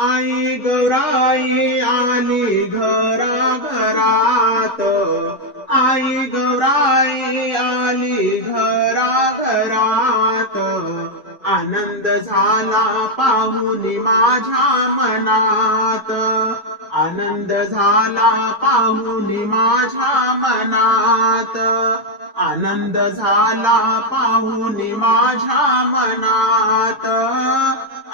आई गौराई आली घराघरात, आई गौराई आली घराघरात, आनंद झाला पाहून माझ्या मनात, आनंद झाला पाहून माझ्या मनात, आनंद झाला पाहून माझ्या मनात,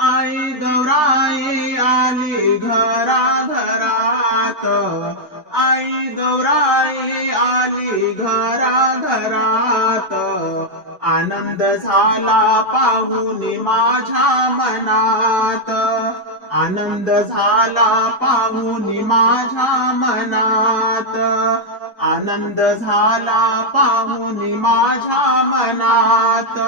आई गौराई आली घराघरात, आई गौराई आली घराघरात, आनंद झाला पाहून माझ्या मनात, आनंद झाला पाहून माझ्या मनात, आनंद झाला पाहून माझ्या मनात,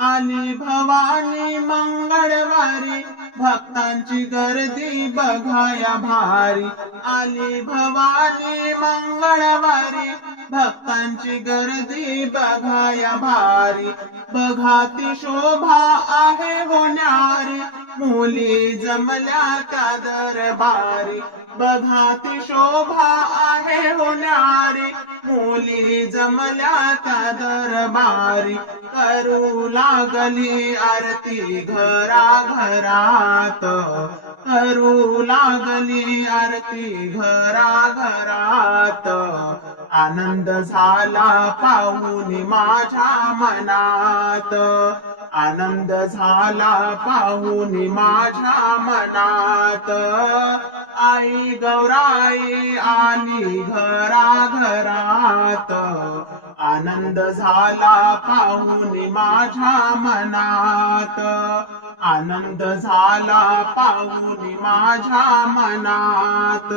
आली भवानी मंगळवारी भक्तांची गर्दी बघाया भारी, आली भवानी मंगळवारी भक्तांची गर्दी बघाया भारी, बघा ती शोभा आहे होणारी मुली जमल्या त्या दरबारी, बघा ती शोभा आहे होणारी मुली जमल्या त्या दरबारी, करू लागली आरती घराघरात, करू लागली आरती घराघरात, आनंद झाला पाहून माझ्या मनात, आनंद झाला पाहून माझ्या मनात, आई गौराई आली घराघरात, आनंद झाला पाहून माझ्या मनात, आनंद झाला पाहून माझ्या मनात,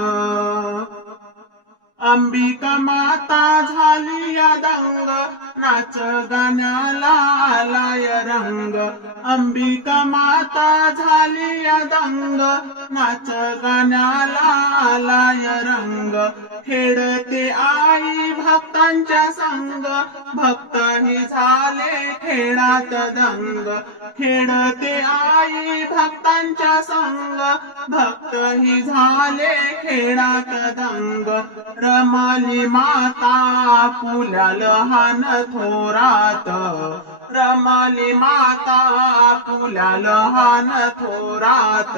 अंबिका माता झाली या दंग, नाच गाण्याला आलाय रंग, अंबिका माता झाली या दंग, नाच गाण्याला आलाय रंग, खेळते आई भक्तांच्या संग, भक्तही झाले खेळात दंग, खेळते आई भक्तांच्या संग, भक्तही झाले खेळात दंग, रमली माता आपुल्या लहान थोरात, रमली माता आपुल्या लहान थोरात,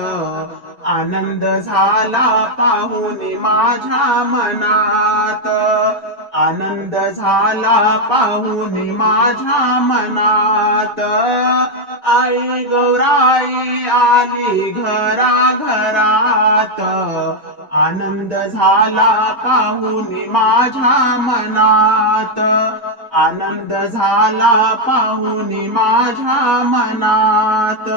आनंद झाला पाहून माझ्या मनात, आनंद झाला पाहून माझ्या मनात, आई गौराई आली घराघरात, आनंद झाला पाहून माझ्या मनात, आनंद झाला पाहून माझ्या मनात,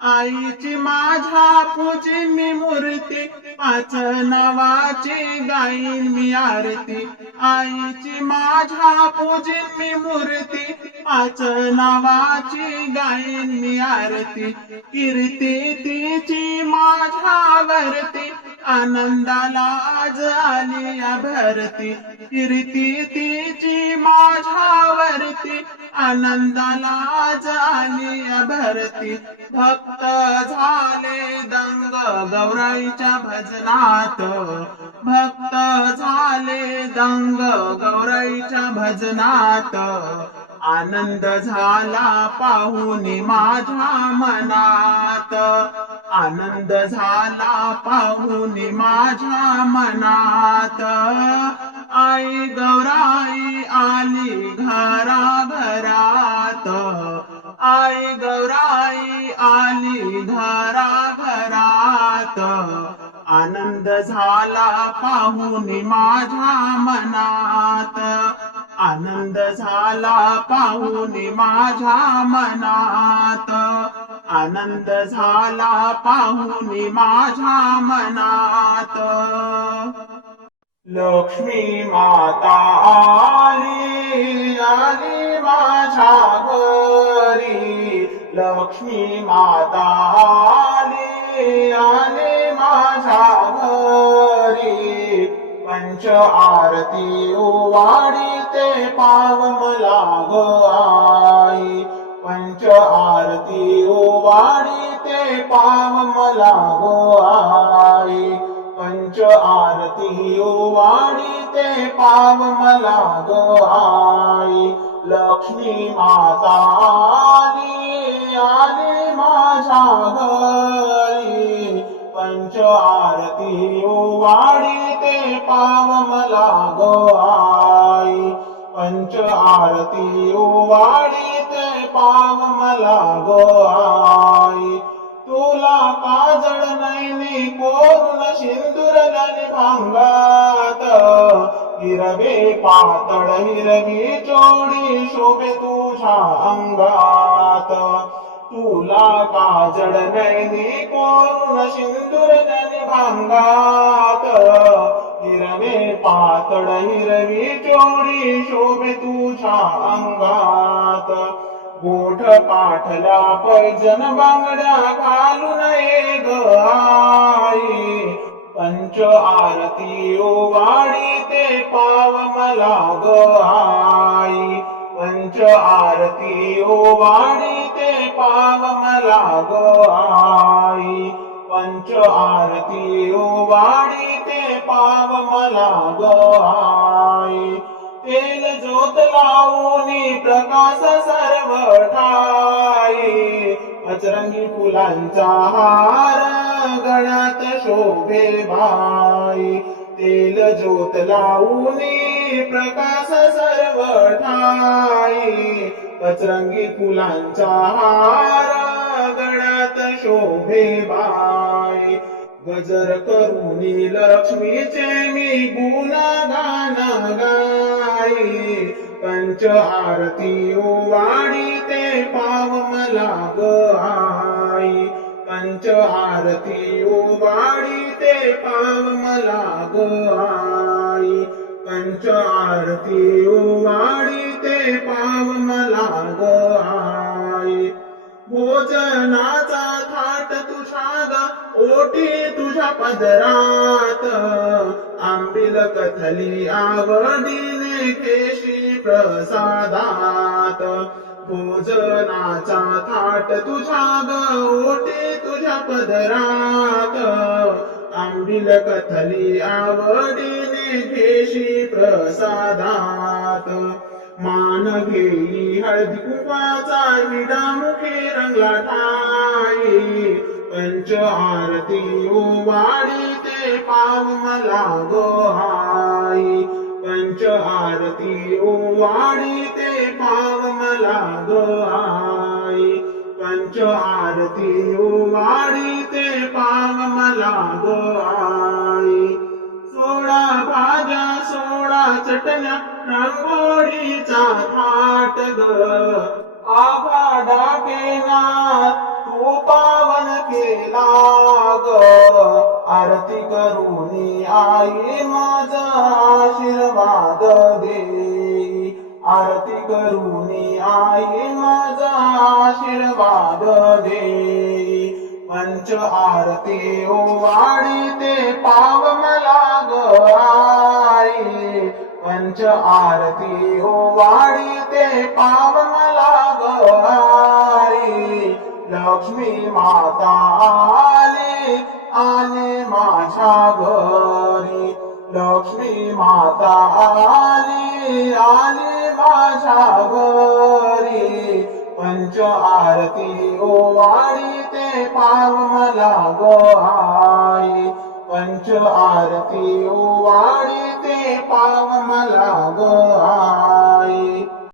आईची माझ्या पूजी मी मूर्ती, पाच नावाची गाईन मी आरती, आईची माझ्या पूजी मी मूर्ती, पाच नावाची गाईन मी आरती, कीर्ती तिची माझ्यावरती, आनंदाला आज आली भरती, कीर्ती तिची माझ्यावरती, आनंदाला आज आली भरती, भक्त झाले दंग गौराईच्या भजनात, भक्त झाले दंग गौराईच्या भजनात, आनंद झाला पाहून माझ्या मनात, आनंद झाला पाहून माझ्या मनात, आई गौराई आली घराघरात, आई गौराई आली घराघरात, आनंद झाला पाहून माझ्या मनात, आनंद झाला पाहून माझ्या मनात, आनंद झाला पाहून माझ्या मनात, लक्ष्मी माता आली आली माझ्या घरी, लक्ष्मी माता आली आली माझ्या घरी, पंच आरती ओवाळी ते पाव मला ग आई, पंच आरती वाडी ते पाव मला गो आई. पंच आरती वाडी ते पाव मला गो आई. लक्ष्मी माता आली आली माझ्या घरी. पंच आरती वाडी ते पाव मला गो आई. पंच आरती वाडी ते पाव मला गो आई. तुला काजळ नैनी कोरून सिंदूरल्याने भांगात. हिरवे पातळ हिरवी चोळी शोभे तुझ्या अंगात. तुला काजळ नैनी कोरून सिंदूरल्याने भांगात. हिरवे पातळ हिरवी चोळी शोभे तुझ्या अंगात. गोठ पाठल्या पैजन बांगड्या घालून ये ग आई. पंच आरती वाडी ते पाव मला ग आई. पंच आरती वाडी ते पाव मला ग आई. पंच आरती वाडी ते पाव मला ग आई. तेल ज्योत लावूनी प्रकाश सर्व ठाई. अचरंगी फुलांचा हार गळ्यात शोभे बाई. तेल ज्योत लावूनी प्रकाश सर्व ठाई. अचरंगी फुलांचा हार गळ्यात शोभे बाई. गजर करुणी लक्ष्मीचे मी गुणगान गाई. पंच आरती वाडी ते पाव मला ग आई. पंच आरती वाडी ते पाव मला ग आई. पंच आरती वाडी ते पाव मला ग आई. भोजनाचा थाट तुझ्या ग ओटी तुझ्या पदरात. आंबील कथली आवडीने खेशी प्रसादात. भोजनाचा थाट तुझ्या ग ओटी तुझ्या पदरात. आंबील कथली आवडीने खेशी प्रसादात. मान घेई हळदी कुंकवाचा विडा मुखे रंगला ठाई. पंच आरती वाडी ते पाव मला ग आई. पंच आरती वाडी ते पाव मला ग आई. पंच आरती वाडी ते पाव मला ग आई. सोळा भाज्या सोळा चटण्या रांगोळीचा थाट ग. आभाडा केला तू पावन केला ग. आरती करुणी आई माझा आशीर्वाद दे. आरती करुणी आई माझा आशीर्वाद दे. पंच आरती वाडी ते पाव मला ग आई. पंच आरती वाडी ते पाव मला ग आई. लक्ष्मी माता आली आली माझ्या घरी. लक्ष्मी माता आली आली माझ्या घरी. पंच आरती वाडी ते पाव मला ग आई. पंच आरती वाडी ते पाव मला ग आई.